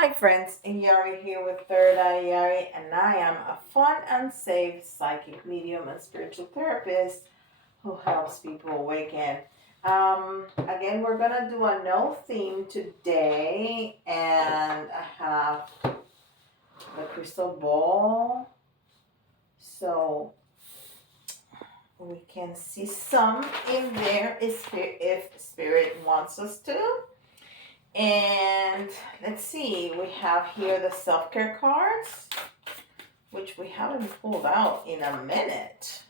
Hi friends, Yari here with Third Eye Yari, and I am a fun and safe psychic medium and spiritual therapist who helps people awaken. Again, we're gonna do a no theme today, and I have the crystal ball so we can see some in there if spirit wants us to. And let's see, we have here the self-care cards, which we haven't pulled out in a minute.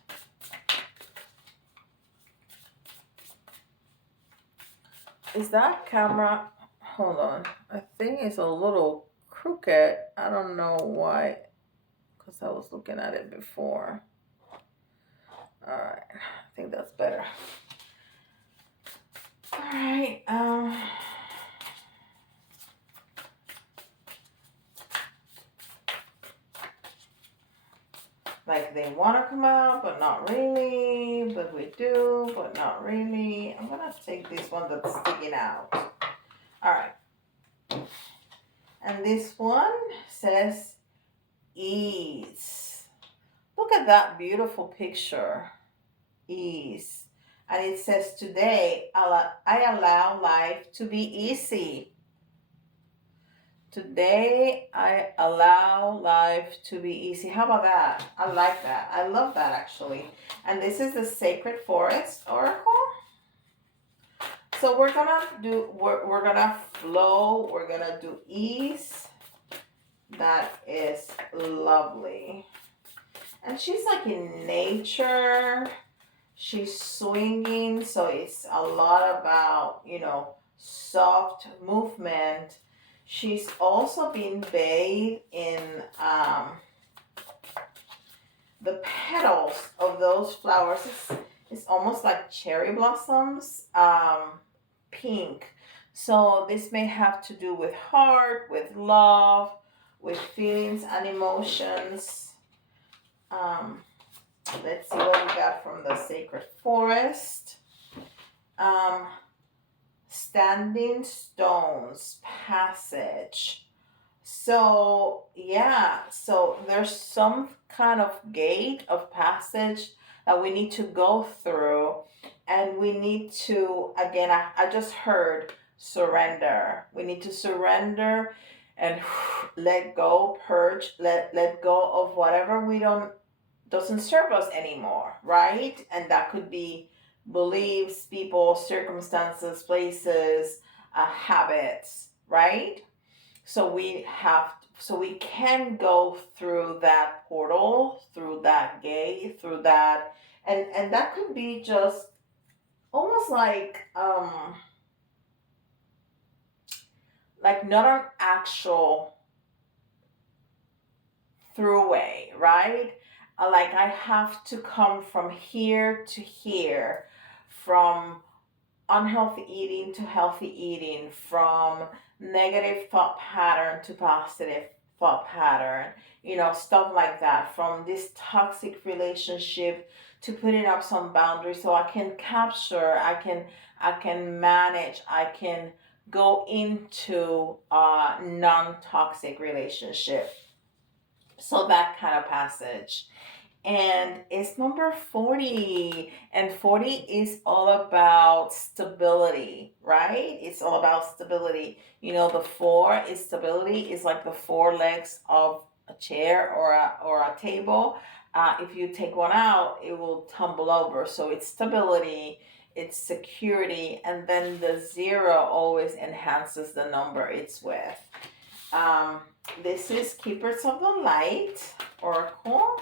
Is that camera? Hold on. I think it's a little crooked. I don't know why, because I was looking at it before. All right. I think that's better. All right. Like they want to come out, but not really. But we do, but not really. I'm going to take this one that's sticking out. All right. And this one says ease. Look at that beautiful picture. Ease. And it says today, I allow life to be easy. Today, I allow life to be easy. How about that? I like that. I love that actually. And this is the Sacred Forest Oracle. So we're gonna flow. We're gonna do ease. That is lovely. And she's like in nature. She's swinging, so it's a lot about, soft movement. She's also been bathed in the petals of those flowers. It's almost like cherry blossoms, pink. So this may have to do with heart, with love, with feelings and emotions. Let's see what we got from the Sacred Forest. Standing Stones Passage. So, yeah, so there's some kind of gate of passage that we need to go through. And we need to, again, I just heard surrender. We need to surrender and let go, purge, let go of whatever we don't doesn't serve us anymore, right? And that could be beliefs, people, circumstances, places, habits, right? So we can go through that portal, through that gate, through that, and that could be just almost like not an actual throughway, right? Like I have to come from here to here, from unhealthy eating to healthy eating, from negative thought pattern to positive thought pattern, stuff like that, from this toxic relationship to putting up some boundaries so I can capture, I can manage, I can go into a non-toxic relationship. So that kind of passage. And it's number 40. And 40 is all about stability, right? It's all about stability. The four is stability, is like the four legs of a chair or a table. If you take one out, it will tumble over. So it's stability, it's security, and then the zero always enhances the number it's with. Um, this is Keepers of the Light Oracle.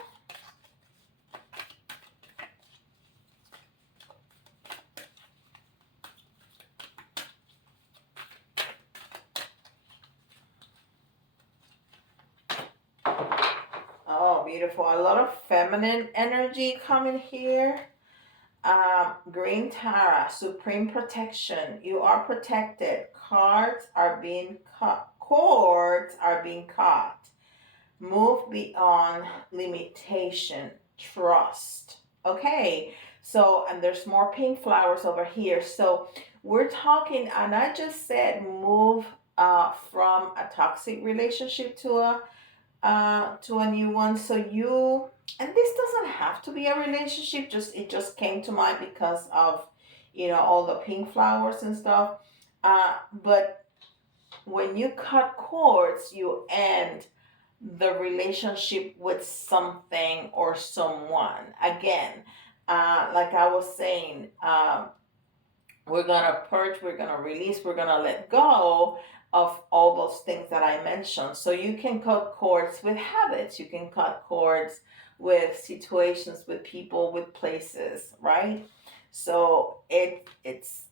Oh, beautiful. A lot of feminine energy coming here. Green Tara, Supreme Protection. You are protected. Cards are being cut. Cords are being caught. Move beyond limitation. Trust. Okay. So, and there's more pink flowers over here. So we're talking, and I just said move from a toxic relationship to a new one. So you, and this doesn't have to be a relationship, just it just came to mind because of, all the pink flowers and stuff. But when you cut cords, you end the relationship with something or someone. Again, like I was saying, we're gonna purge, we're gonna release, we're gonna let go of all those things that I mentioned. So you can cut cords with habits, you can cut cords with situations, with people, with places, right? So it's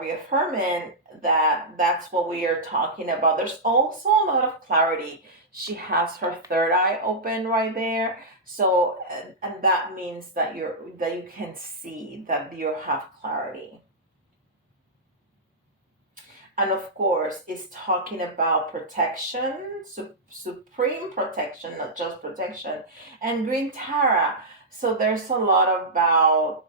reaffirming that that's what we are talking about. There's also a lot of clarity. She has her third eye open right there. So, and that means that you can see that you have clarity. And of course, it's talking about protection, supreme protection, not just protection, and green Tara. So there's a lot about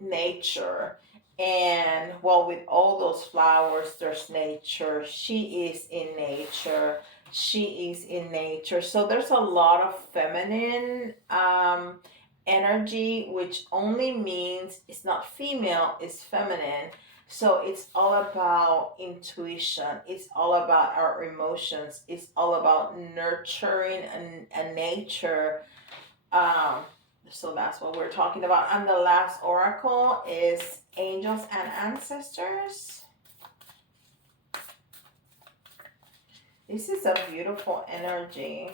nature. And well, with all those flowers, there's nature. She is in nature. She is in nature. So there's a lot of feminine energy, which only means it's not female, it's feminine. So it's all about intuition. It's all about our emotions. It's all about nurturing and nature. Um, so that's what we're talking about. And the last oracle is angels and ancestors. This is a beautiful energy.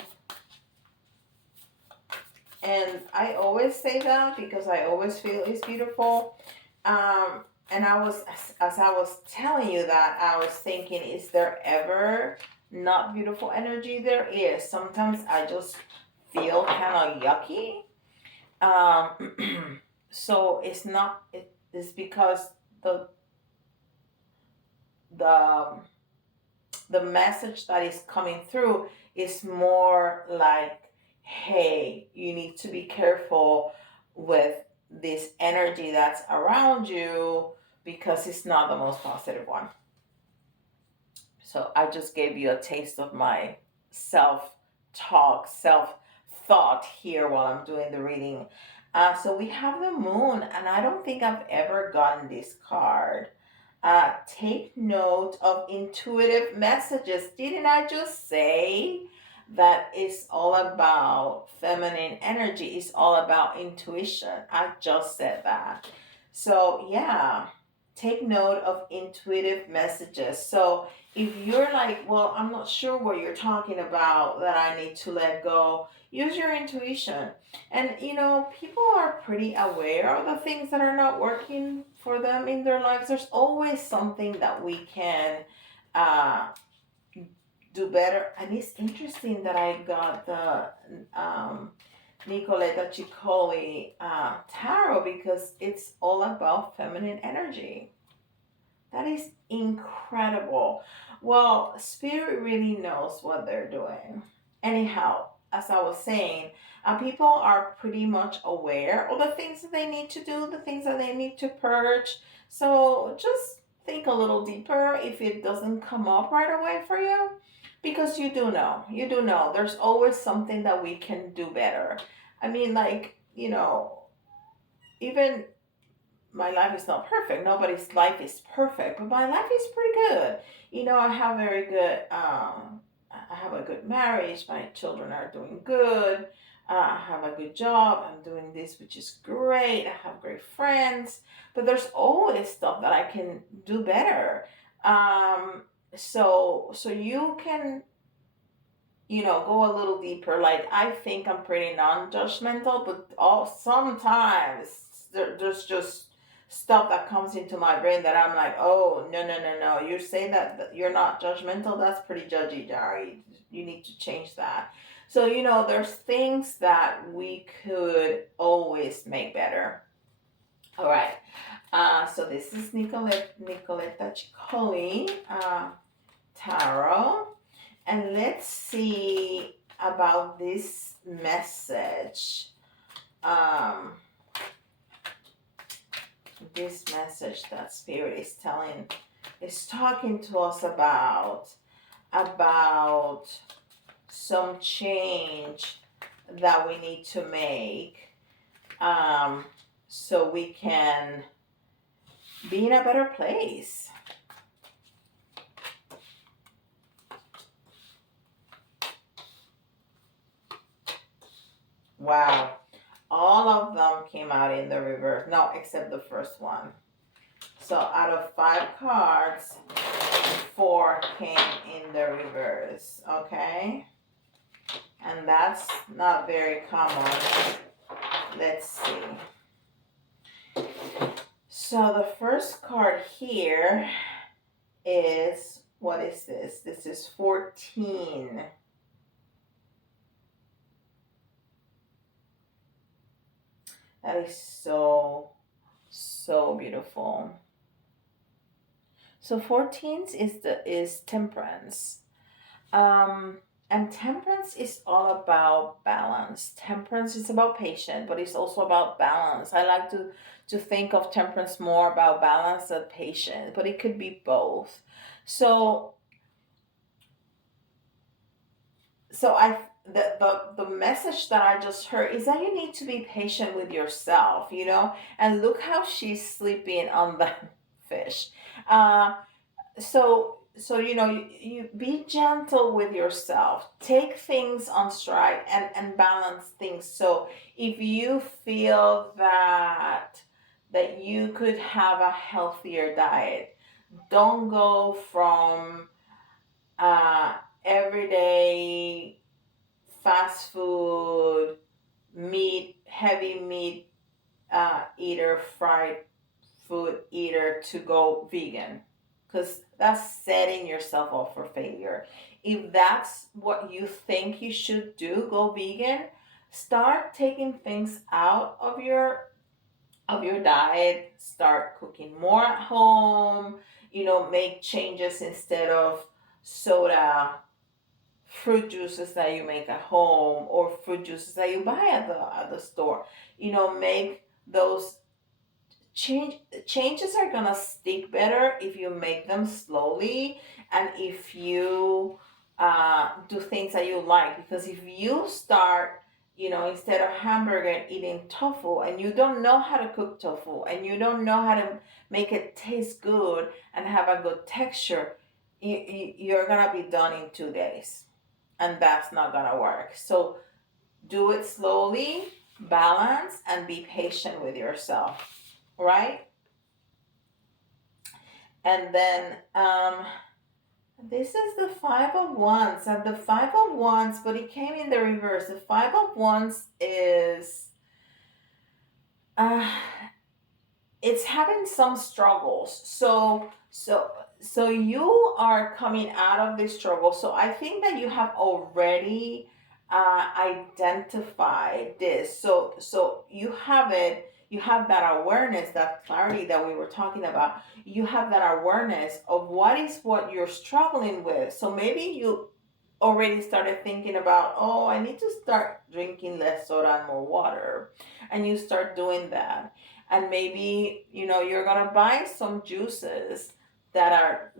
And I always say that because I always feel it's beautiful. And as I was telling you that, I was thinking, is there ever not beautiful energy? There is. Sometimes I just feel kind of yucky. So it's not, it's because the, the, the message that is coming through is more like, hey, you need to be careful with this energy that's around you because it's not the most positive one. So I just gave you a taste of my self talk, self thought here while I'm doing the reading. So we have the moon, and I don't think I've ever gotten this card. Take note of intuitive messages. Didn't I just say that it's all about feminine energy? It's all about intuition. I just said that. So, yeah, take note of intuitive messages. So, if you're like, well, I'm not sure what you're talking about that I need to let go, use your intuition. And people are pretty aware of the things that are not working for them in their lives. There's always something that we can uh, do better. And it's interesting that I got the Nicoletta Ciccoli tarot because it's all about feminine energy. That is incredible. Well, Spirit really knows what they're doing. Anyhow, as I was saying, people are pretty much aware of the things that they need to do, the things that they need to purge. So just think a little deeper if it doesn't come up right away for you, because you do know. You do know. There's always something that we can do better. I mean, like, even my life is not perfect. Nobody's life is perfect, but my life is pretty good. I have very good. I have a good marriage. My children are doing good. I have a good job. I'm doing this, which is great. I have great friends, but there's always stuff that I can do better. So you can go a little deeper. Like, I think I'm pretty non-judgmental, but sometimes there's just stuff that comes into my brain that I'm like, oh, no, no, no, no. You say that you're not judgmental, that's pretty judgy, Jari. You need to change that. So, there's things that we could always make better. All right. So this is Nicoletta Ciccoli Tarot. And let's see about this message. This message that Spirit is telling is talking to us about some change that we need to make, um, so we can be in a better place. Wow. All of them came out in the reverse. No, except the first one. So out of 5 cards, 4 came in the reverse. Okay? And that's not very common. Let's see. So the first card here is, what is this? This is 14. That is so, so beautiful. So 14th is temperance. Um, and temperance is all about balance. Temperance is about patience, but it's also about balance. I like to think of temperance more about balance than patience, but it could be both. So I the message that I just heard is that you need to be patient with yourself, and look how she's sleeping on the fish. Uh, you be gentle with yourself, take things on stride, and balance things. So if you feel that you could have a healthier diet, don't go from uh, everyday fast food, heavy meat eater, fried food eater, to go vegan, because that's setting yourself up for failure. If that's what you think you should do, go vegan. Start taking things out of your diet. Start cooking more at home. Make changes. Instead of soda, fruit juices that you make at home, or fruit juices that you buy at the store. Make those changes are gonna stick better if you make them slowly, and if you do things that you like. Because if you start, instead of hamburger, eating tofu, and you don't know how to cook tofu, and you don't know how to make it taste good and have a good texture, you're gonna be done in 2 days, and that's not gonna work. So do it slowly, balance, and be patient with yourself, right? And then this is the Five of Wands, and the Five of Wands, but it came in the reverse. The Five of Wands is uh, it's having some struggles. So you are coming out of this struggle. So I think that you have already identified this. So you have it. You have that awareness, that clarity that we were talking about. You have that awareness of what you're struggling with. So maybe you already started thinking about, oh, I need to start drinking less soda and more water, and you start doing that. And maybe you're gonna buy some juices that are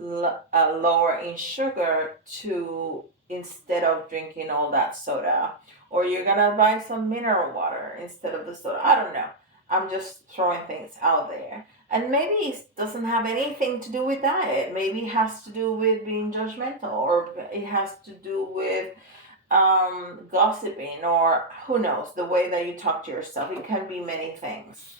lower in sugar, to instead of drinking all that soda, or you're gonna buy some mineral water instead of the soda. I don't know, I'm just throwing things out there. And maybe it doesn't have anything to do with diet. Maybe it has to do with being judgmental, or it has to do with gossiping, or who knows, the way that you talk to yourself. It can be many things.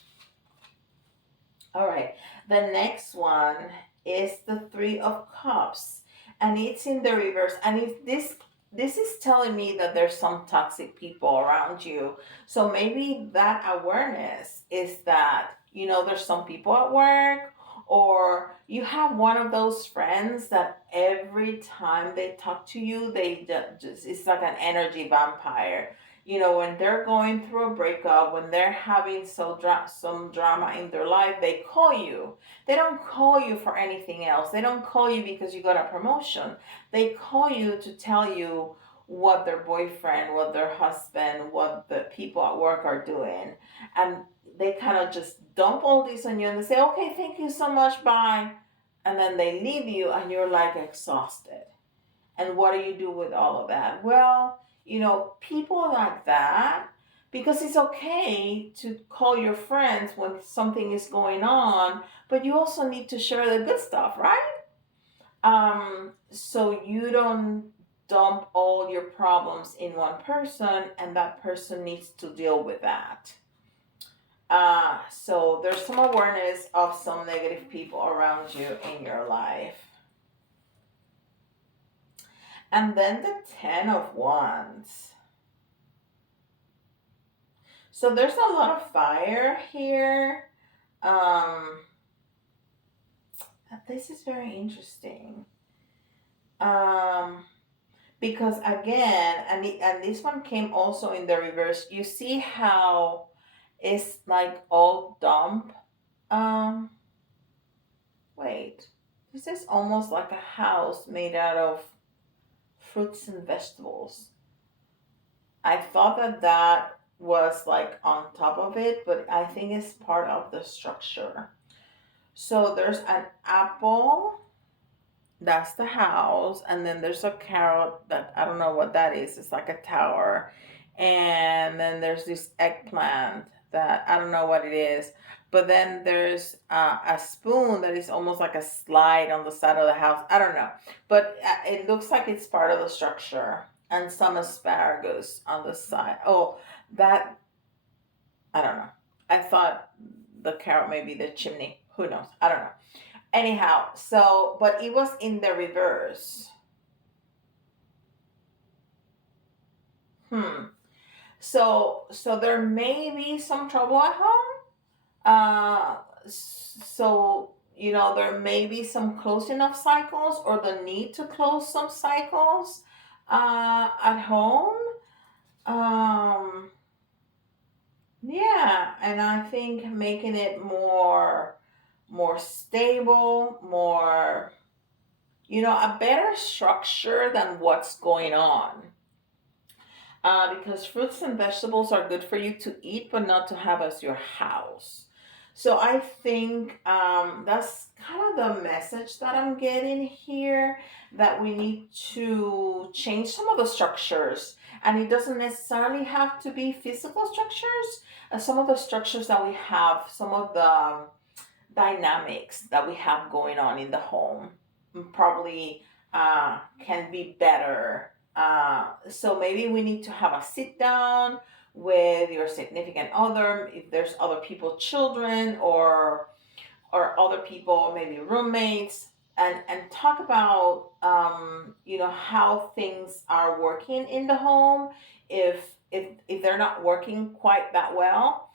All right. The next one is the Three of Cups, and it's in the reverse. And if this is telling me that there's some toxic people around you. So maybe that awareness is that, there's some people at work, or you have one of those friends that every time they talk to you, they just, it's like an energy vampire. When they're going through a breakup, when they're having some drama in their life, they call you. They don't call you for anything else. They don't call you because you got a promotion. They call you to tell you what their boyfriend, what their husband, what the people at work are doing. And they kind of just dump all this on you, and they say, okay, thank you so much, bye. and then they leave you and you're like exhausted. And what do you do with all of that? Well, people like that, because it's okay to call your friends when something is going on, but you also need to share the good stuff, right? So you don't dump all your problems in one person, and that person needs to deal with that. So there's some awareness of some negative people around you in your life. And then the Ten of Wands. So there's a lot of fire here. Um, this is very interesting. Um, because again, and this one came also in the reverse. You see how it's like all dump. Um, wait, this is almost like a house made out of fruits and vegetables. I thought that that was like on top of it, but I think it's part of the structure. So there's an apple, that's the house, and then there's a carrot that I don't know what that is. It's like a tower. And then there's this eggplant that I don't know what it is. But then there's a spoon that is almost like a slide on the side of the house. I don't know. But it looks like it's part of the structure. And some asparagus on the side. Oh, that, I don't know. I thought the carrot may be the chimney. Who knows? I don't know. Anyhow, so, but it was in the reverse. Hmm. So there may be some trouble at home. So, there may be some closing of cycles or the need to close some cycles at home. Um, yeah, and I think making it more stable, more, a better structure than what's going on. Because fruits and vegetables are good for you to eat, but not to have as your house. So I think that's kind of the message that I'm getting here, that we need to change some of the structures. And it doesn't necessarily have to be physical structures. Some of the structures that we have, some of the dynamics that we have going on in the home probably can be better. So maybe we need to have a sit down with your significant other, if there's other people, children, or other people, maybe roommates, and talk about how things are working in the home, if they're not working quite that well,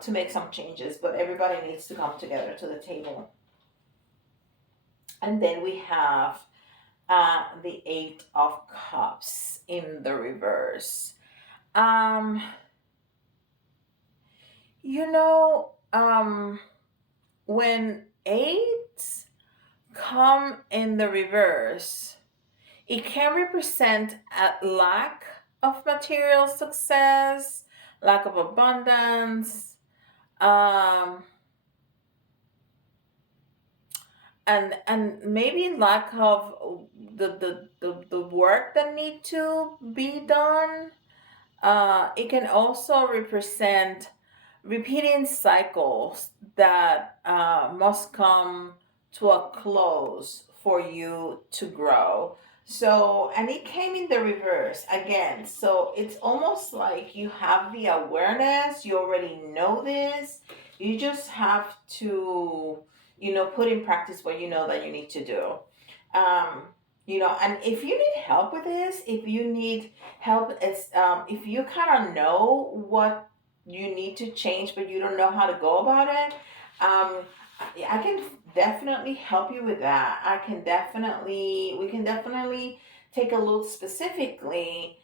to make some changes. But everybody needs to come together to the table. And then we have the Eight of Cups in the reverse. Um, you know, um, when eights come in the reverse, it can represent a lack of material success, lack of abundance, um, and maybe lack of the work that need to be done. It can also represent repeating cycles that must come to a close for you to grow. So, and it came in the reverse again. So it's almost like you have the awareness, you already know this. You just have to, put in practice what you know that you need to do. Um, and if you need help with this, if you need help, if you kind of know what you need to change, but you don't know how to go about it, I can definitely help you with that. We can definitely take a look specifically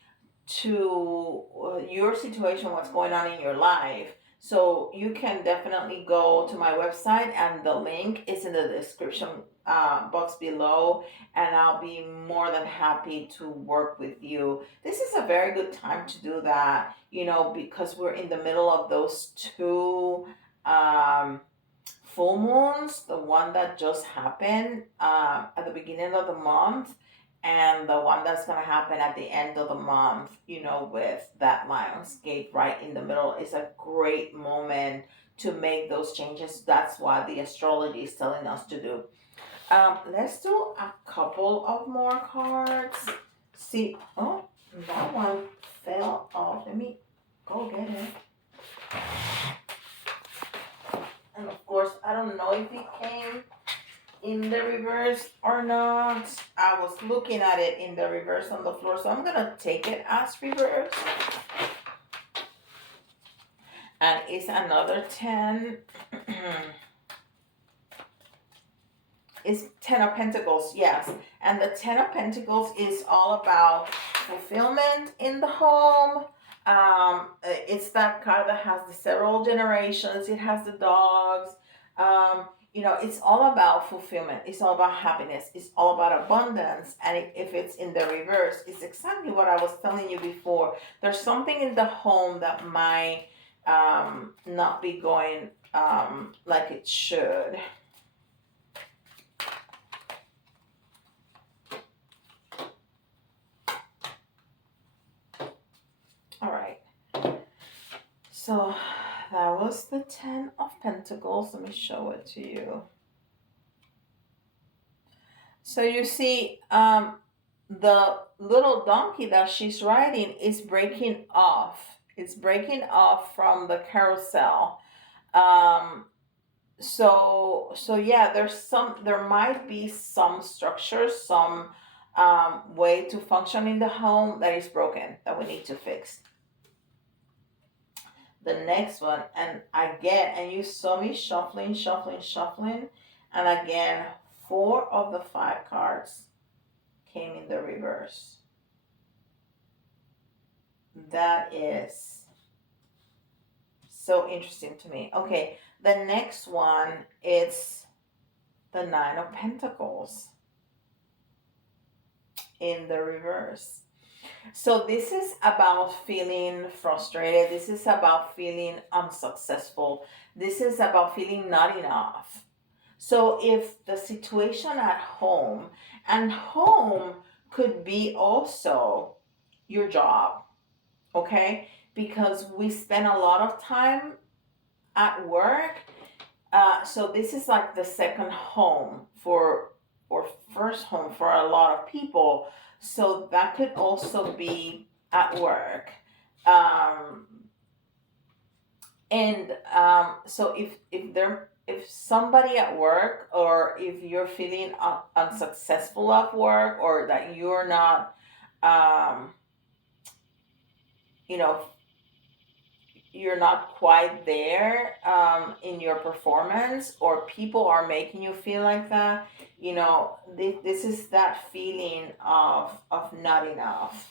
to your situation, what's going on in your life. So you can definitely go to my website, and the link is in the description box below, and I'll be more than happy to work with you. This is a very good time to do that, because we're in the middle of those two um, full moons, the one that just happened at the beginning of the month, and the one that's going to happen at the end of the month, with that Lionsgate right in the middle, is a great moment to make those changes. That's what the astrology is telling us to do. Let's do a couple of more cards. See, oh, that one fell off. Let me go get it. And of course, I don't know if it came in the reverse or not. I was looking at it in the reverse on the floor, so I'm gonna take it as reverse. And it's another 10. It's 10 of Pentacles, yes. And the 10 of Pentacles is all about fulfillment in the home. It's that card that has the several generations. It has the dogs. It's all about fulfillment. It's all about happiness. It's all about abundance. And if it's in the reverse, it's exactly what I was telling you before. There's something in the home that might not be going like it should. All right. So that was the 10 of Pentacles. Let me show it to you. So you see, the little donkey that she's riding is breaking off. It's breaking off from the carousel. So yeah, there might be some structure, some way to function in the home that is broken that we need to fix. The next one, and you saw me shuffling, and again, 4 of the 5 cards came in the reverse. That is so interesting to me. Okay, the next one is the 9 of Pentacles in the reverse. So this is about feeling frustrated. This is about feeling unsuccessful. This is about feeling not enough. So if the situation at home, and home could be also your job, okay? Because we spend a lot of time at work. So this is like the second home or first home for a lot of people. So that could also be at work. Um, so if somebody at work, or if you're feeling unsuccessful at work, or that you're not, um, you know, you're not quite there in your performance, or people are making you feel like that, this is that feeling of not enough.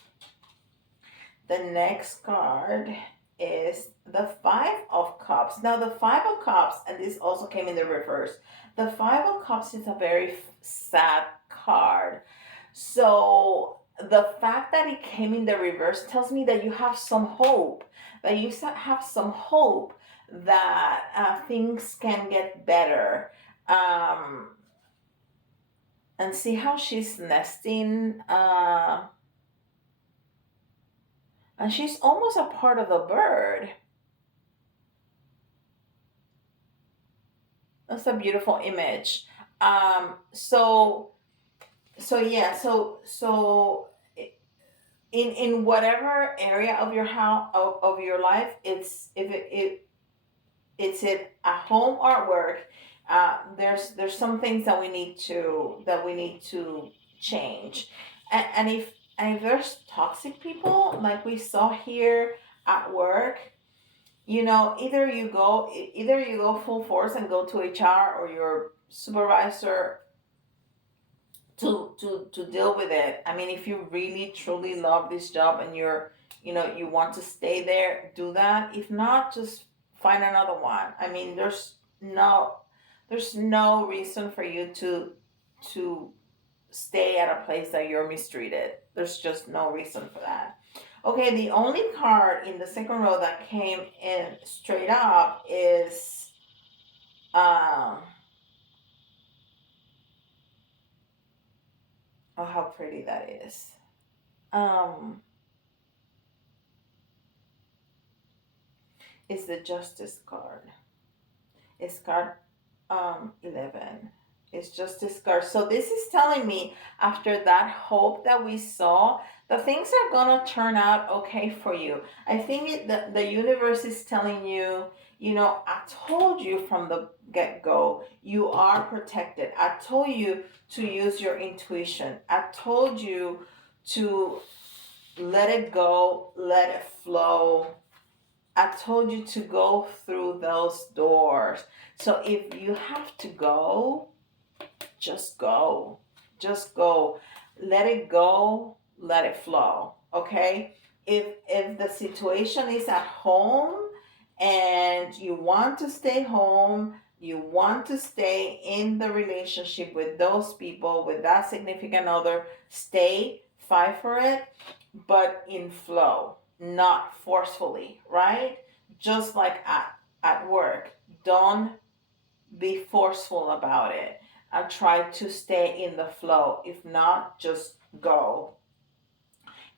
The next card is the 5 of Cups. Now the 5 of Cups, and this also came in the reverse, the 5 of Cups is a very sad card. So the fact that it came in the reverse tells me that you have some hope, that you have some hope that things can get better. And see how she's nesting, and she's almost a part of the bird. That's a beautiful image. So yeah, so in whatever area of your house, of your life, it's it at home or at work. There's some things that we need to change, and if there's toxic people like we saw here at work, either you go full force and go to HR or your supervisor to deal with it. I mean, if you really truly love this job and you want to stay there, do that. If not, just find another one. I mean, there's no reason for you to stay at a place that you're mistreated. There's just no reason for that. Okay, the only card in the second row that came in straight up is Um, oh, how pretty that is. Um, is the Justice card. It's card 11. It's Justice card. So this is telling me after that hope that we saw, the things are gonna turn out okay for you. I think the universe is telling you, I told you from the get go, you are protected. I told you to use your intuition. I told you to let it go, let it flow. I told you to go through those doors. So if you have to go, just go. Just go. Let it go, let it flow. Okay? If the situation is at home and you want to stay home, you want to stay in the relationship with those people, with that significant other, stay, fight for it, but in flow, not forcefully, right? Just like at work, don't be forceful about it. I try to stay in the flow. If not, just go.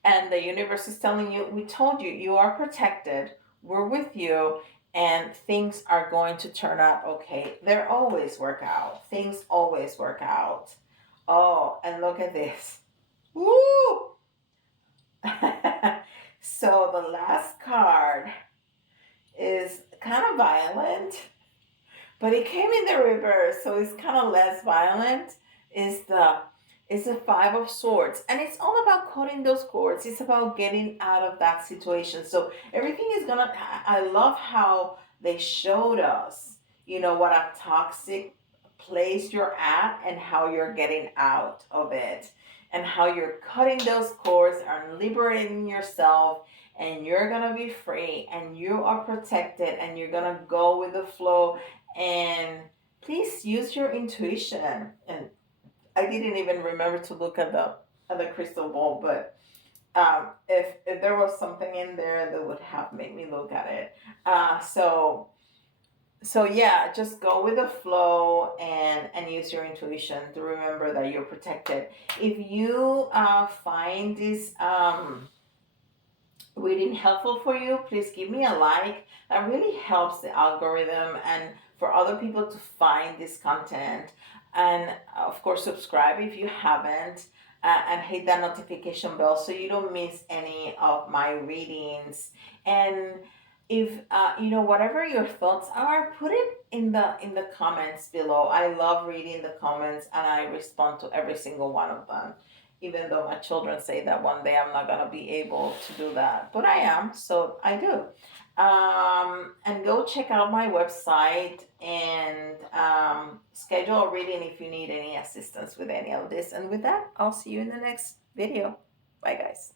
And the universe is telling you, we told you, you are protected. We're with you. And things are going to turn out okay. They always work out. Things always work out. Oh, and look at this. Woo! So the last card is kind of violent, but it came in the reverse, so it's kind of less violent. Is the Five of Swords, and it's all about cutting those cords. It's about getting out of that situation. So everything is gonna. I love how they showed us, what a toxic place you're at and how you're getting out of it, and how you're cutting those cords and liberating yourself, and you're gonna be free, and you are protected, and you're gonna go with the flow. And please use your intuition. And I didn't even remember to look at the crystal ball, but if there was something in there that would have made me look at it. So yeah, just go with the flow and use your intuition to remember that you're protected. If you find this reading helpful for you, please give me a like. That really helps the algorithm and for other people to find this content. And of course, subscribe if you haven't, and hit that notification bell so you don't miss any of my readings. And if whatever your thoughts are, put it in the comments below. I love reading the comments and I respond to every single one of them, even though my children say that one day I'm not going to be able to do that. But I am, so I do. And go check out my website and schedule a reading if you need any assistance with any of this. And with that, I'll see you in the next video. Bye, guys.